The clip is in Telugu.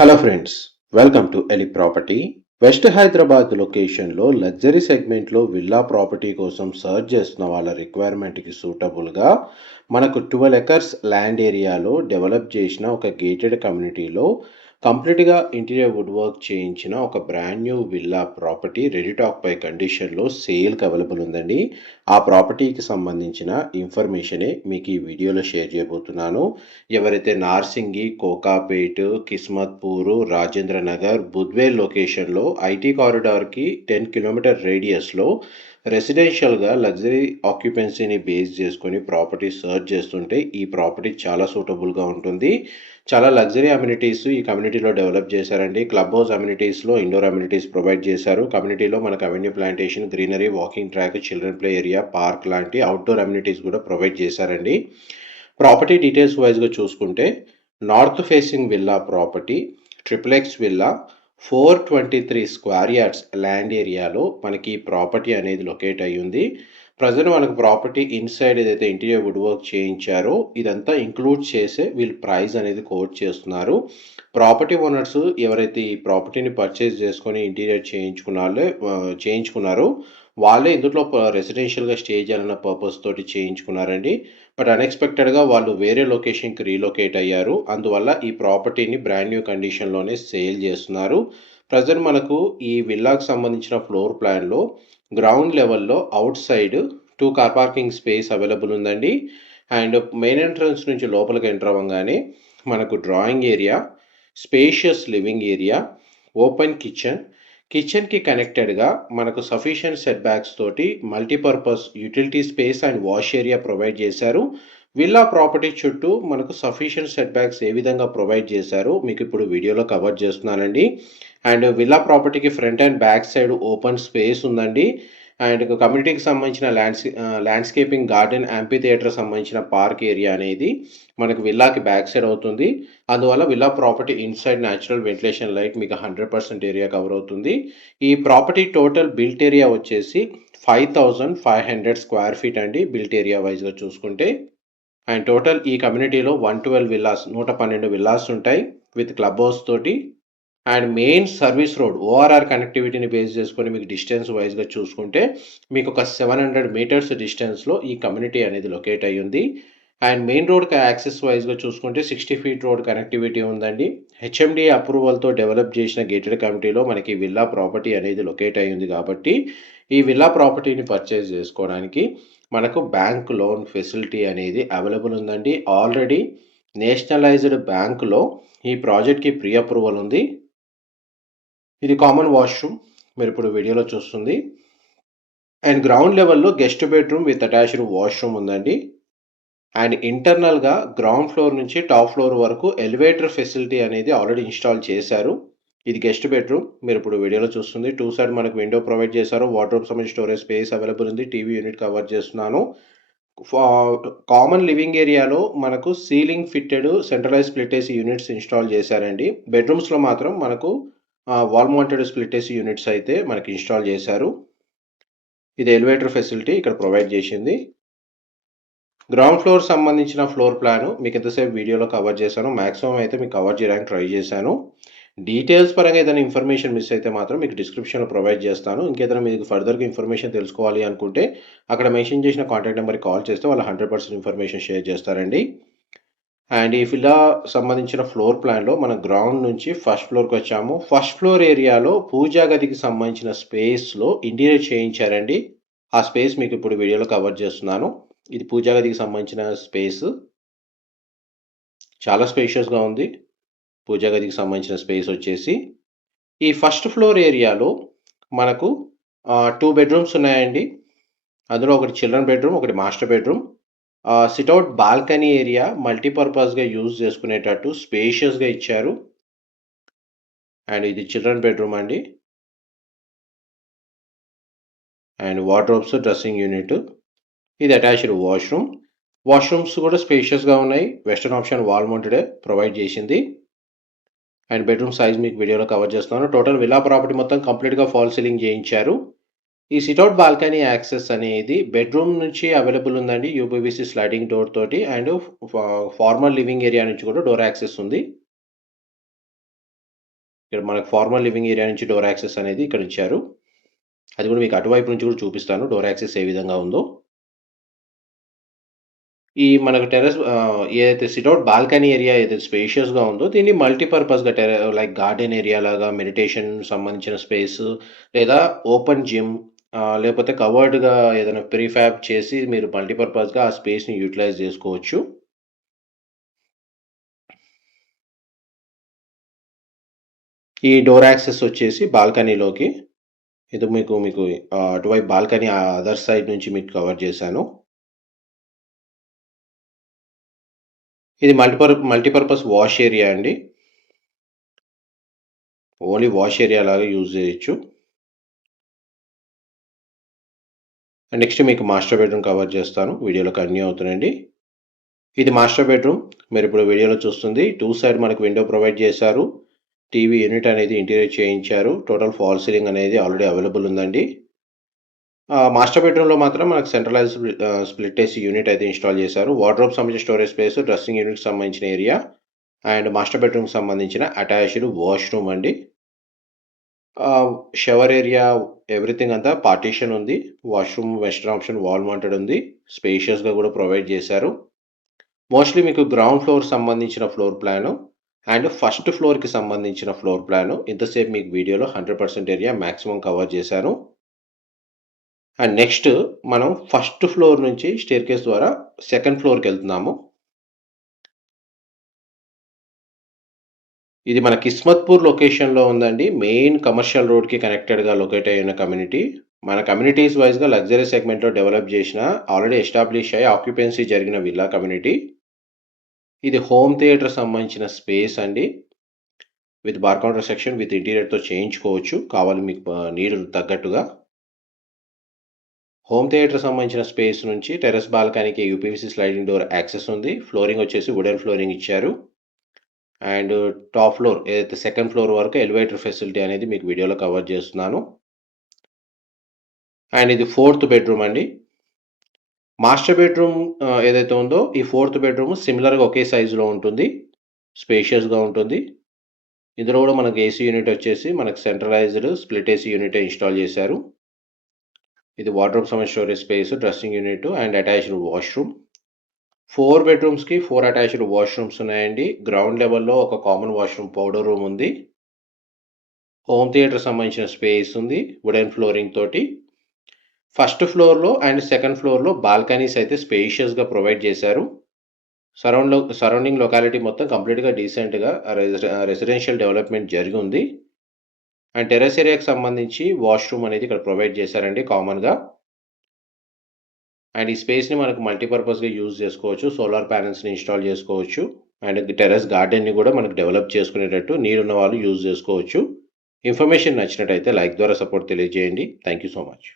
Hello friends, welcome to Eli property. West Hyderabad లొకేషన్లో లగ్జరీ సెగ్మెంట్లో విల్లా ప్రాపర్టీ కోసం సర్చ్ చేస్తున్న వాళ్ళ రిక్వైర్మెంట్కి సూటబుల్గా మనకు 12 ఎకర్స్ ల్యాండ్ ఏరియాలో డెవలప్ చేసిన ఒక గేటెడ్ కమ్యూనిటీలో కంప్లీట్గా ఇంటీరియర్ వుడ్ వర్క్ చేయించిన ఒక brand new villa property ready టాక్ పై కండిషన్లో సేల్కి అవైలబుల్ ఉందండి. ఆ ప్రాపర్టీకి సంబంధించిన ఇన్ఫర్మేషనే మీకు ఈ వీడియోలో షేర్ చేయబోతున్నాను. ఎవరైతే నార్సింగి, కోకాపేట్, కిస్మత్పూరు, రాజేంద్ర నగర్, బుద్వేల్ లొకేషన్లో ఐటీ కారిడార్కి 10 కిలోమీటర్ రేడియస్లో రెసిడెన్షియల్గా లగ్జరీ ఆక్యుపెన్సీని బేస్ చేసుకొని ప్రాపర్టీ సర్చ్ చేస్తుంటే ఈ ప్రాపర్టీ చాలా సూటబుల్గా ఉంటుంది. చాలా లగ్జరీ అమ్యూనిటీస్ ఈ కమ్యూనిటీలో డెవలప్ చేశారండి. క్లబ్ హౌస్ అమ్యూనిటీస్లో ఇండోర్ అమ్యూనిటీస్ ప్రొవైడ్ చేశారు. కమ్యూనిటీలో మనకు avenue plantation, greenery, walking track, children play area, park లాంటి అవుట్డోర్ అమ్యూనిటీస్ కూడా ప్రొవైడ్ చేశారండి. ప్రాపర్టీ డీటెయిల్స్ వైజ్గా చూసుకుంటే north facing villa property, triplex villa, 423 square yards land ఏరియాలో మనకి ప్రాపర్టీ అనేది లొకేట్ అయ్యి ఉంది. ప్రజెంట్ మనకు ప్రాపర్టీ ఇన్సైడ్ ఏదైతే ఇంటీరియర్ వుడ్ వర్క్ చేయించారో ఇదంతా ఇంక్లూడ్ చేసే వీళ్ళు ప్రైస్ అనేది కోట్ చేస్తున్నారు. ప్రాపర్టీ ఓనర్స్ ఎవరైతే ఈ ప్రాపర్టీని పర్చేస్ చేసుకొని ఇంటీరియర్ చేయించుకున్నారో వాళ్ళే ఇందులో రెసిడెన్షియల్గా స్టే చేయాలన్న పర్పస్ తోటి చేయించుకున్నారండి. బట్ అన్ఎక్స్పెక్టెడ్గా వాళ్ళు వేరే లొకేషన్కి రీలొకేట్ అయ్యారు. అందువల్ల ఈ ప్రాపర్టీని బ్రాండ్ న్యూ కండిషన్లోనే సేల్ చేస్తున్నారు. ప్రజెంట్ మనకు ఈ విల్లాకు సంబంధించిన ఫ్లోర్ ప్లాన్లో గ్రౌండ్ లెవెల్లో out side 2 car parking space available ఉందండి. అండ్ మెయిన్ ఎంట్రన్స్ నుంచి లోపలికి ఎంటర్ అవ్వగానే మనకు drawing area, spacious living area, open కిచెన్కి కనెక్టెడ్గా మనకు సఫిషియెంట్ సెట్ బ్యాక్స్ తోటి multipurpose utility space and wash area provide చేశారు. విల్లా ప్రాపర్టీ చుట్టూ మనకు సఫిషియెంట్ సెట్ బ్యాక్స్ ఏ విధంగా ప్రొవైడ్ చేశారో మీకు ఇప్పుడు వీడియోలో కవర్ చేస్తున్నానండి. అండ్ విల్లా ప్రాపర్టీకి front and back side open space ఉందండి. అండ్ కమ్యూనిటీకి సంబంధించిన ల్యాండ్స్కేపింగ్, గార్డెన్, యాంపీ థియేటర్ సంబంధించిన పార్క్ ఏరియా అనేది మనకు విల్లాకి బ్యాక్ సైడ్ అవుతుంది. అందువల్ల villa property inside natural ventilation light మీకు 100% ఏరియా కవర్ అవుతుంది. ఈ ప్రాపర్టీ టోటల్ బిల్ట్ ఏరియా వచ్చేసి 5500 స్క్వేర్ ఫీట్ అండి బిల్ట్ ఏరియా వైజ్గా చూసుకుంటే. అండ్ టోటల్ ఈ కమ్యూనిటీలో 112 విల్లాస్ ఉంటాయి విత్ క్లబ్ హౌస్ తోటి. And main service road ORR కనెక్టివిటీని బేస్ చేసుకొని మీకు డిస్టెన్స్ వైజ్గా చూసుకుంటే మీకు ఒక 700 మీటర్స్ డిస్టెన్స్లో ఈ కమ్యూనిటీ అనేది లొకేట్ అయ్యి ఉంది. అండ్ మెయిన్ రోడ్కి యాక్సెస్ వైజ్గా చూసుకుంటే 60 ఫీట్ రోడ్ కనెక్టివిటీ ఉందండి. హెచ్ఎండి అప్రూవల్తో డెవలప్ చేసిన గేటెడ్ కమ్యూనిటీలో మనకి విల్లా ప్రాపర్టీ అనేది లొకేట్ అయ్యి ఉంది కాబట్టి ఈ విల్లా ప్రాపర్టీని పర్చేస్ చేసుకోవడానికి మనకు బ్యాంక్ లోన్ ఫెసిలిటీ అనేది అవైలబుల్ ఉందండి. ఆల్రెడీ నేషనలైజ్డ్ బ్యాంకులో ఈ ప్రాజెక్ట్కి ప్రీ అప్రూవల్ ఉంది. ఇది కామన్ వాష్రూమ్ మీరు ఇప్పుడు వీడియోలో చూస్తుంది. అండ్ గ్రౌండ్ లెవెల్లో guest bedroom with attached washroom ఉందండి. అండ్ ఇంటర్నల్గా గ్రౌండ్ ఫ్లోర్ నుంచి టాప్ ఫ్లోర్ వరకు ఎలివేటర్ ఫెసిలిటీ అనేది ఆల్రెడీ ఇన్స్టాల్ చేశారు. ఇది గెస్ట్ బెడ్రూమ్ మీరు ఇప్పుడు వీడియోలో చూస్తుంది. 2 సైడ్ మనకు విండో ప్రొవైడ్ చేశారు. వార్డ్రోబ్ సంబంధించి స్టోరేజ్ స్పేస్ అవైలబుల్ ఉంది. టీవీ యూనిట్ కవర్ చేస్తున్నాను. కామన్ లివింగ్ ఏరియాలో మనకు ceiling fitted centralise split AC units install చేశారండి. బెడ్రూమ్స్లో మాత్రం మనకు wall mounted split AC units అయితే మనకి ఇన్స్టాల్ చేశారు. ఇది ఎలివేటర్ ఫెసిలిటీ ఇక్కడ ప్రొవైడ్ చేసింది. గ్రౌండ్ ఫ్లోర్ సంబంధించిన ఫ్లోర్ ప్లాన్ మీకు ఎంతసేపు వీడియోలో కవర్ చేశాను. మ్యాక్సిమం అయితే మీకు కవర్ చేయడానికి ట్రై చేశాను. డీటెయిల్స్ పరంగా ఏదైనా ఇన్ఫర్మేషన్ మిస్ అయితే మాత్రం మీకు డిస్క్రిప్షన్లో ప్రొవైడ్ చేస్తాను. ఇంకేదైనా మీకు ఫర్దర్గా ఇన్ఫర్మేషన్ తెలుసుకోవాలి అనుకుంటే అక్కడ మెన్షన్ చేసిన కాంటాక్ట్ నెంబర్కి కాల్ చేస్తే వాళ్ళు 100% ఇన్ఫర్మేషన్ షేర్ చేస్తారండి. అండ్ ఈ విల్లా సంబంధించిన ఫ్లోర్ ప్లాన్లో మన గ్రౌండ్ నుంచి ఫస్ట్ ఫ్లోర్కి వచ్చాము. ఫస్ట్ ఫ్లోర్ ఏరియాలో పూజా గదికి సంబంధించిన స్పేస్లో ఇంటీరియర్ చేయించారండి. ఆ స్పేస్ మీకు ఇప్పుడు వీడియోలో కవర్ చేస్తున్నాను. ఇది పూజా గదికి సంబంధించిన స్పేస్. చాలా స్పేషియస్గా ఉంది. పూజా గదికి సంబంధించిన స్పేస్ వచ్చేసి ఈ ఫస్ట్ ఫ్లోర్ ఏరియాలో మనకు 2 బెడ్రూమ్స్ ఉన్నాయండి. అందులో ఒకటి చిల్డ్రన్ బెడ్రూమ్, ఒకటి master bedroom. Sit out balcony area మల్టీపర్పస్గా యూజ్ చేసుకునేటట్టు స్పేషియస్గా ఇచ్చారు. అండ్ ఇది చిల్డ్రన్ బెడ్రూమ్ అండి. And wardrobes, dressing unit. ఇది అటాచ్డ్ వాష్రూమ్స్ కూడా స్పేషియస్గా ఉన్నాయి. Western option wall mounted provide చేసింది. అండ్ బెడ్రూమ్ సైజ్ మీకు వీడియోలో కవర్ చేస్తున్నాను. టోటల్ విల్లా ప్రాపర్టీ మొత్తం కంప్లీట్గా ఫాల్ సీలింగ్ చేయించారు. ఈ సిట్అవుట్ బాల్కనీ యాక్సెస్ అనేది బెడ్రూమ్ నుంచి అవైలబుల్ ఉందండి. యూపీవీసీ స్లైడింగ్ డోర్ తోటి. అండ్ ఫార్మల్ లివింగ్ ఏరియా నుంచి కూడా డోర్ యాక్సెస్ ఉంది. ఇక్కడ మనకు ఫార్మల్ లివింగ్ ఏరియా నుంచి డోర్ యాక్సెస్ అనేది ఇక్కడ ఇచ్చారు. అది కూడా మీకు అటువైపు నుంచి కూడా చూపిస్తాను డోర్ యాక్సెస్ ఏ విధంగా ఉందో. ఈ మనకు ఏదైతే సిట్అవుట్ బాల్కనీ ఏరియా ఏదైతే స్పేషియస్‌గా ఉందో దీన్ని మల్టీపర్పస్‌గా లైక్ గార్డెన్ ఏరియా లాగా మెడిటేషన్ సంబంధించిన స్పేస్ లేదా ఓపెన్ జిమ్ లేకపోతే కవర్డ్‌గా ఏదైనా ప్రీఫ్యాబ్ చేసి మీరు మల్టీపర్పస్‌గా ఆ స్పేస్‌ని యూటిలైజ్ చేసుకోవచ్చు. ఈ డోర్ యాక్సెస్ వచ్చేసి బాల్కనీలోకి. ఇది మీకు మీకు అటువైపు బాల్కనీ అదర్ సైడ్ నుంచి మీకు కవర్ చేశాను. ఇది మల్టీపర్పస్ వాష్ ఏరియా అండి. ఓన్లీ వాష్ ఏరియా లాగా యూజ్ చేయొచ్చు. అండ్ నెక్స్ట్ మీకు మాస్టర్ బెడ్రూమ్ కవర్ చేస్తాను. వీడియోలో కంటిన్యూ అవుతుందండి. ఇది మాస్టర్ బెడ్రూమ్. మీరు ఇప్పుడు వీడియోలో చూస్తుంది. 2 సైడ్ మనకు విండో ప్రొవైడ్ చేశారు. టీవీ యూనిట్ అనేది ఇంటీరియర్ చేయించారు. టోటల్ ఫాల్ సీలింగ్ అనేది ఆల్రెడీ అవైలబుల్ ఉందండి. మాస్టర్ బెడ్రూమ్‌లో మాత్రం మనకు సెంట్రలైజ్డ్ స్ప్లిట్ ఏసీ యూనిట్ అయితే ఇన్‌స్టాల్ చేశారు. వార్డ్రోబ్ సంబంధించిన స్టోరేజ్ స్పేస్, డ్రెస్సింగ్ యూనిట్‌కి సంబంధించిన ఏరియా అండ్ మాస్టర్ బెడ్రూమ్‌కి సంబంధించిన అటాచ్డ్ వాష్‌రూమ్ అండి. షవర్ ఏరియా ఎవ్రీథింగ్ అంతా పార్టిషన్ ఉంది. Washroom western option wall mounted ఉంది. స్పేషియస్‌గా కూడా ప్రొవైడ్ చేశారు. మోస్ట్‌లీ మీకు గ్రౌండ్ ఫ్లోర్ సంబంధించిన ఫ్లోర్ ప్లాను అండ్ ఫస్ట్ ఫ్లోర్‌కి సంబంధించిన ఫ్లోర్ ప్లాను ఇంతసేపు మీకు వీడియోలో 100% ఏరియా మాక్సిమం కవర్ చేశాను. అండ్ నెక్స్ట్ మనం ఫస్ట్ ఫ్లోర్ నుంచి స్టెయిర్‌కేస్ ద్వారా సెకండ్ ఫ్లోర్‌కెళ్తున్నాము. ఇది మన కిస్మత్పూర్ లొకేషన్‌లో ఉందండి. మెయిన్ కమర్షియల్ రోడ్‌కి కనెక్టెడ్‌గా లొకేట్ అయ్యున్న కమ్యూనిటీ. మన కమ్యూనిటీస్ వైస్‌గా లగ్జరీ సెగ్మెంట్‌లో డెవలప్ చేసిన ఆల్రెడీ ఎస్టాబ్లిష్ అయ్యి ఆక్యుపెన్సీ జరిగిన విల్లా కమ్యూనిటీ. ఇది హోమ్ థియేటర్ సంబంధించిన స్పేస్ అండి. With bar counter section with ఇంటీరియర్‌తో చేయించుకోవచ్చు. కావాలి మీకు నీడ్ తగ్గట్టుగా. హోమ్ థియేటర్ సంబంధించిన స్పేస్ నుంచి టెర్రస్ బాల్కనీకి యూపీవీసీ స్లైడింగ్ డోర్ యాక్సెస్ ఉంది. ఫ్లోరింగ్ వచ్చేసి వుడెన్ ఫ్లోరింగ్ ఇచ్చారు. అండ్ టాప్ ఫ్లోర్ ఏదైతే సెకండ్ ఫ్లోర్ వరకు ఎలివేటర్ ఫెసిలిటీ అనేది మీకు వీడియోలో కవర్ చేస్తున్నాను. అండ్ ఇది 4th బెడ్రూమ్ అండి. మాస్టర్ బెడ్రూమ్ ఏదైతే ఉందో ఈ 4th బెడ్రూమ్ సిమిలర్‌గా ఒకే సైజులో ఉంటుంది. స్పేషియస్‌గా ఉంటుంది. ఇందులో కూడా మనకు ఏసీ యూనిట్ వచ్చేసి మనకు సెంట్రలైజ్డ్ స్ప్లిట్ ఏసీ యూనిటే ఇన్‌స్టాల్ చేశారు. ఇది వార్డ్రోబ్ సంబంధించిన storage space, dressing unit and attached washroom. 4 బెడ్రూమ్స్‌కి 4 attached washrooms ఉన్నాయండి. గ్రౌండ్ లెవెల్‌లో ఒక కామన్ వాష్‌రూమ్ పౌడర్ రూమ్ ఉంది. హోమ్ థియేటర్ సంబంధించిన స్పేస్ ఉంది. వుడెన్ ఫ్లోరింగ్ తోటి. ఫస్ట్ ఫ్లోర్‌లో అండ్ సెకండ్ ఫ్లోర్‌లో బాల్కనీస్ అయితే స్పేషియస్‌గా ప్రొవైడ్ చేశారు. సరౌండింగ్ లొకాలిటీ మొత్తం కంప్లీట్‌గా డీసెంట్‌గా రెసిడెన్షియల్ డెవలప్‌మెంట్ జరిగి ఉంది. అండ్ టెర్రస్ ఏరియాకి సంబంధించి వాష్‌రూమ్ అనేది ఇక్కడ ప్రొవైడ్ చేశారండి కామన్‌గా. అండ్ ఈ స్పేస్‌ని మనకు మల్టీపర్పస్‌గా యూజ్ చేసుకోవచ్చు. సోలార్ ప్యానెల్స్‌ని ఇన్‌స్టాల్ చేసుకోవచ్చు. అండ్ టెర్రస్ గార్డెన్‌ని కూడా మనకు డెవలప్ చేసుకునేటట్టు నీడ్ ఉన్న వాళ్ళు యూజ్ చేసుకోవచ్చు. ఇన్ఫర్మేషన్ నచ్చినట్టయితే లైక్ ద్వారా సపోర్ట్ తెలియజేయండి. Thank you so much.